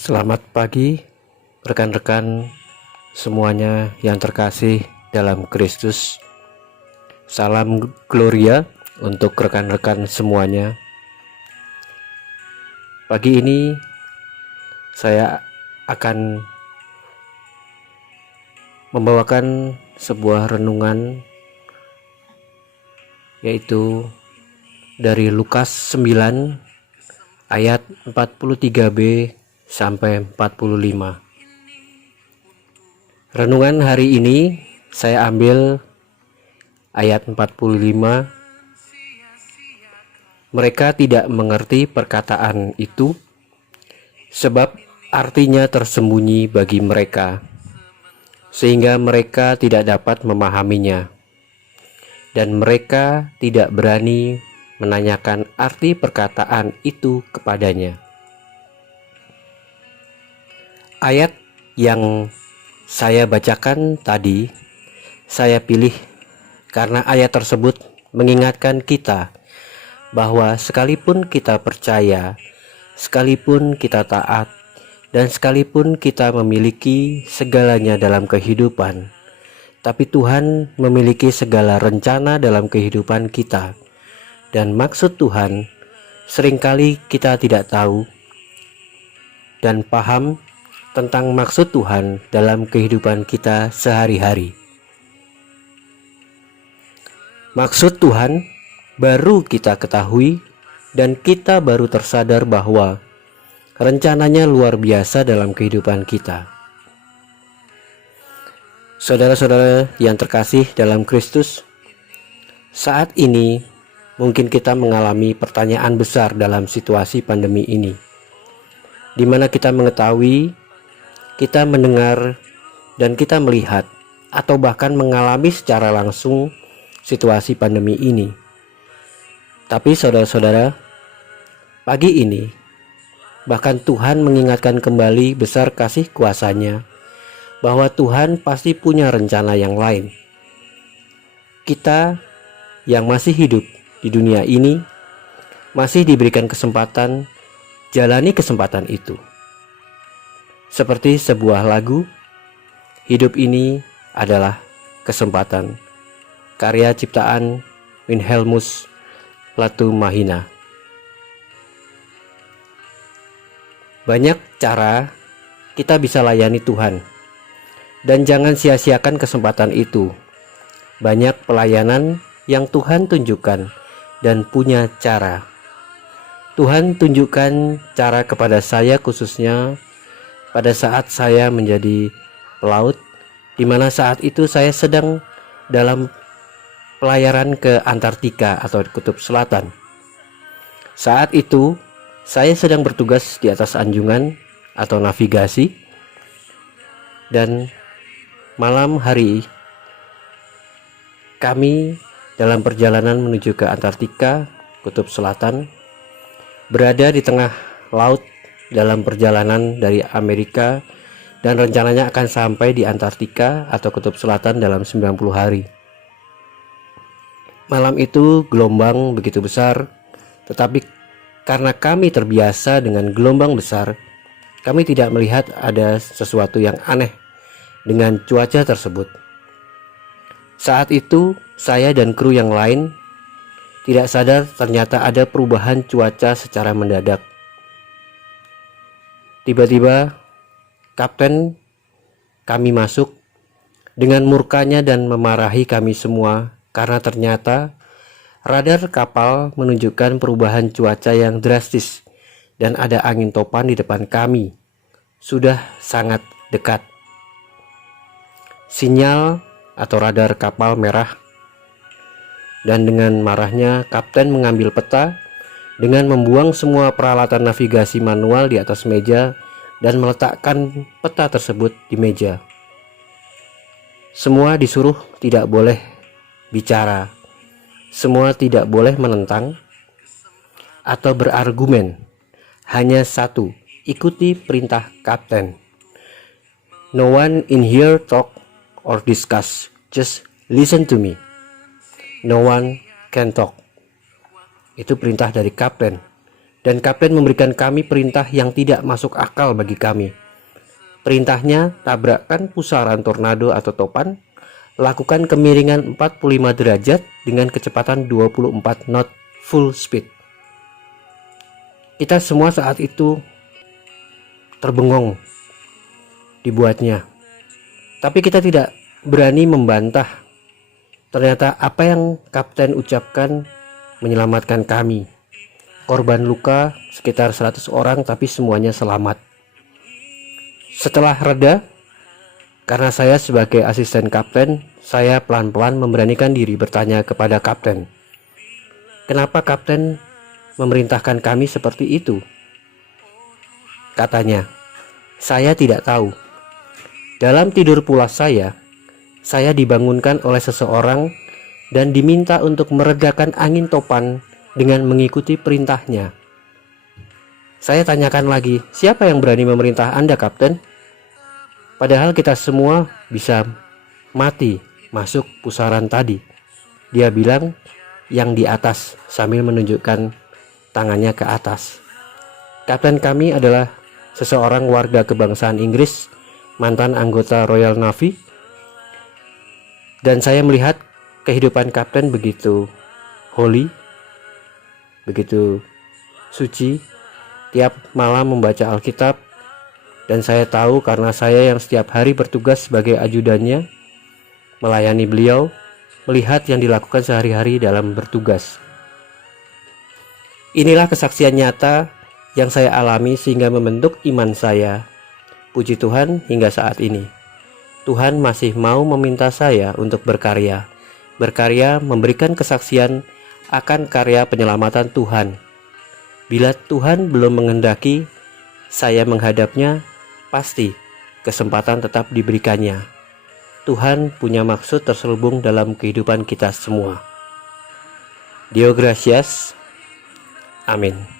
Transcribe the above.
Selamat pagi, rekan-rekan semuanya yang terkasih dalam Kristus. Salam Gloria untuk rekan-rekan semuanya. Pagi ini saya akan membawakan sebuah renungan, yaitu dari Lukas 9 ayat 43b sampai 45. Renungan hari ini saya ambil ayat 45. Mereka tidak mengerti perkataan itu, sebab artinya tersembunyi bagi mereka, sehingga mereka tidak dapat memahaminya, dan mereka tidak berani menanyakan arti perkataan itu kepadanya. Ayat yang saya bacakan tadi saya pilih karena ayat tersebut mengingatkan kita bahwa sekalipun kita percaya, sekalipun kita taat, dan sekalipun kita memiliki segalanya dalam kehidupan, tapi Tuhan memiliki segala rencana dalam kehidupan kita. Dan maksud Tuhan seringkali kita tidak tahu dan paham tentang maksud Tuhan dalam kehidupan kita sehari-hari. Maksud Tuhan baru kita ketahui dan kita baru tersadar bahwa rencananya luar biasa dalam kehidupan kita. Saudara-saudara yang terkasih dalam Kristus, saat ini mungkin kita mengalami pertanyaan besar dalam situasi pandemi ini, di mana kita mengetahui, kita mendengar, dan kita melihat atau bahkan mengalami secara langsung situasi pandemi ini. Tapi saudara-saudara, pagi ini bahkan Tuhan mengingatkan kembali besar kasih kuasa-Nya bahwa Tuhan pasti punya rencana yang lain. Kita yang masih hidup di dunia ini masih diberikan kesempatan jalani kesempatan itu. Seperti sebuah lagu, hidup ini adalah kesempatan, karya ciptaan Wilhelmus Latumahina. Banyak cara kita bisa layani Tuhan, dan jangan sia-siakan kesempatan itu. Banyak pelayanan yang Tuhan tunjukkan dan punya cara. Tuhan tunjukkan cara kepada saya khususnya pada saat saya menjadi pelaut, di mana saat itu saya sedang dalam pelayaran ke Antartika atau Kutub Selatan. Saat itu saya sedang bertugas di atas anjungan atau navigasi, dan malam hari kami dalam perjalanan menuju ke Antartika, Kutub Selatan, berada di tengah laut dalam perjalanan dari Amerika, dan rencananya akan sampai di Antartika atau Kutub Selatan dalam 90 hari. Malam itu gelombang begitu besar, tetapi karena kami terbiasa dengan gelombang besar, kami tidak melihat ada sesuatu yang aneh dengan cuaca tersebut. Saat itu saya dan kru yang lain tidak sadar ternyata ada perubahan cuaca secara mendadak. Tiba-tiba kapten kami masuk dengan murkanya dan memarahi kami semua karena ternyata radar kapal menunjukkan perubahan cuaca yang drastis dan ada angin topan di depan kami. Sudah sangat dekat. Sinyal atau radar kapal merah, dan dengan marahnya kapten mengambil peta dengan membuang semua peralatan navigasi manual di atas meja dan meletakkan peta tersebut di meja. Semua disuruh tidak boleh bicara, semua tidak boleh menentang atau berargumen. Hanya satu, ikuti perintah kapten. No one in here talk or discuss, just listen to me. No one can talk. Itu perintah dari kapten. dan kapten memberikan kami perintah yang tidak masuk akal bagi kami. Perintahnya, tabrakkan pusaran tornado atau topan, lakukan kemiringan 45 derajat dengan kecepatan 24 knot full speed. Kita semua saat itu terbengong dibuatnya, tapi kita tidak berani membantah. Ternyata apa yang kapten ucapkan menyelamatkan kami. Korban luka sekitar 100 orang, tapi semuanya selamat. Setelah reda, karena saya sebagai asisten kapten, saya pelan-pelan memberanikan diri bertanya kepada kapten, "Kenapa kapten memerintahkan kami seperti itu?" Katanya, "Saya tidak tahu. Dalam tidur pulas saya dibangunkan oleh seseorang dan diminta untuk meredakan angin topan dengan mengikuti perintahnya." Saya tanyakan lagi, "Siapa yang berani memerintah Anda, Kapten? Padahal kita semua bisa mati masuk pusaran tadi." Dia bilang, "Yang di atas," sambil menunjukkan tangannya ke atas. Kapten kami adalah seseorang warga kebangsaan Inggris, mantan anggota Royal Navy. Dan saya melihat kehidupan kapten begitu holy, begitu suci, tiap malam membaca Alkitab. Dan saya tahu karena saya yang setiap hari bertugas sebagai ajudannya, melayani beliau, melihat yang dilakukan sehari-hari dalam bertugas. Inilah kesaksian nyata yang saya alami sehingga membentuk iman saya. Puji Tuhan, hingga saat ini Tuhan masih mau meminta saya untuk berkarya memberikan kesaksian akan karya penyelamatan Tuhan. Bila Tuhan belum menghendaki saya menghadapnya, pasti kesempatan tetap diberikannya. Tuhan punya maksud terselubung dalam kehidupan kita semua. Deo gratias. Amin.